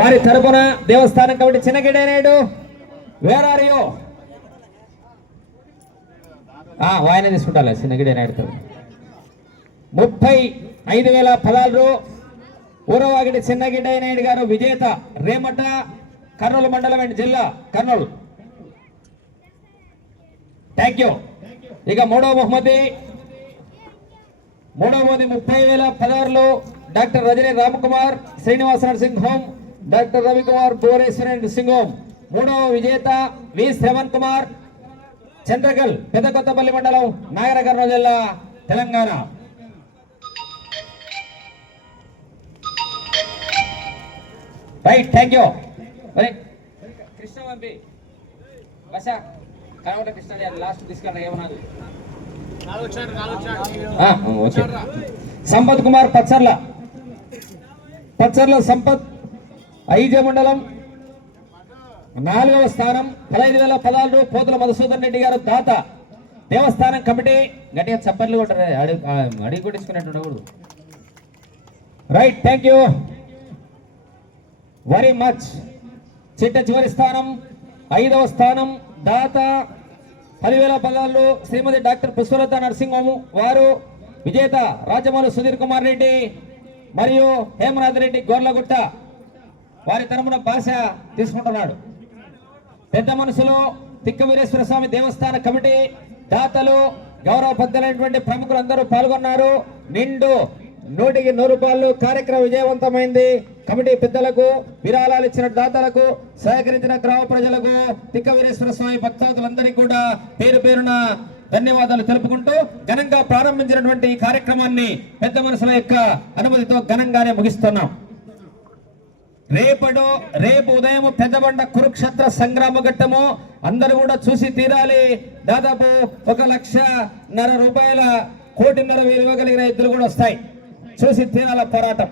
వారి తరపున దేవస్థానం కమిటీ చిన్నగిడే నాయుడు వేర్ ఆర్ యూ ఆయన తీసుకుంటా చిన్నగిడే నాయుడు ముప్పై ఐదు వేల పదహారు ఊరవాగిడి చిన్నగిడ్డ నాయుడు గారు విజేత రేమట కర్నూలు మండలం అండ్ జిల్లా కర్నూలు. థ్యాంక్ యూ ఇక మూడో బహుమతి. మూడో బహుమతి ముప్పై వేల పదహారులో doctor Rajani Ramakumar Srinivasa nursing home doctor Ravikumar Bhuvaneswaran Singam. మూడవ విజేత వి శ్రవణ్ కుమార్. చంద్రకల్ పెద్ద కొత్తపల్లి మండలం నాగర కర్నూలు జిల్లా తెలంగాణ. రైట్ థ్యాంక్ యూ మరి కృష్ణ పంపి బస కనవట కృష్ణ లాస్ట్ తీసుకెళ్ళి సంపత్ కుమార్ పచ్చర్ల. పచ్చర్ల సంపత్ ఐజ మండలం నాలుగవ స్థానం పదహైదు వేల పదహారు పోతుల మధుసూదన్ రెడ్డి గారు దాత దేవస్థానం కమిటీ గట్టిగా చప్పట్లు కొట్టారు. అడిగి అడిగి కొట్టించుకున్నట్టు ఉండకూడదు. Right thank you very much చిట్ట చివరి స్థానం ఐదవ స్థానం దాత పదివేల పదాలు శ్రీమతి డాక్టర్ పుష్పలత నరసింహము వారు విజేత రాజమౌళి సుధీర్ కుమార్ రెడ్డి మరియు హేమనాథ్ రెడ్డి గోర్లగుట్ట. వారి తరమున భాష తీసుకుంటున్నాడు. పెద్ద మనుషులు తిక్కవీరేశ్వర స్వామి దేవస్థాన కమిటీ దాతలు గౌరవ పెద్దలైనటువంటి ప్రముఖులందరూ పాల్గొన్నారు. నిండు నూటికి నూరు రూపాయలు కార్యక్రమం విజయవంతమైంది. కమిటీ పెద్దలకు విరాళాలు ఇచ్చిన దాతలకు సహకరించిన గ్రామ ప్రజలకు తిక్కవీరేశ్వర స్వామి భక్తాదులందరికీ కూడా పేరు పేరున ధన్యవాదాలు తెలుపుకుంటూ ఘనంగా ప్రారంభించినటువంటి ఈ కార్యక్రమాన్ని పెద్ద మనసుల యొక్క అనుమతితో ఘనంగానే ముగిస్తున్నాం. రేపడు రేపు ఉదయం పెద్దబండ కురుక్షేత్ర సంగ్రామ ఘట్టము. అందరూ కూడా చూసి తీరాలి. దాదాపు ఒక లక్ష నర రూపాయల కోటిన్నర విలువ కలిగిన ఎద్దులు కూడా వస్తాయి. చూసి తీరాల పోరాటం.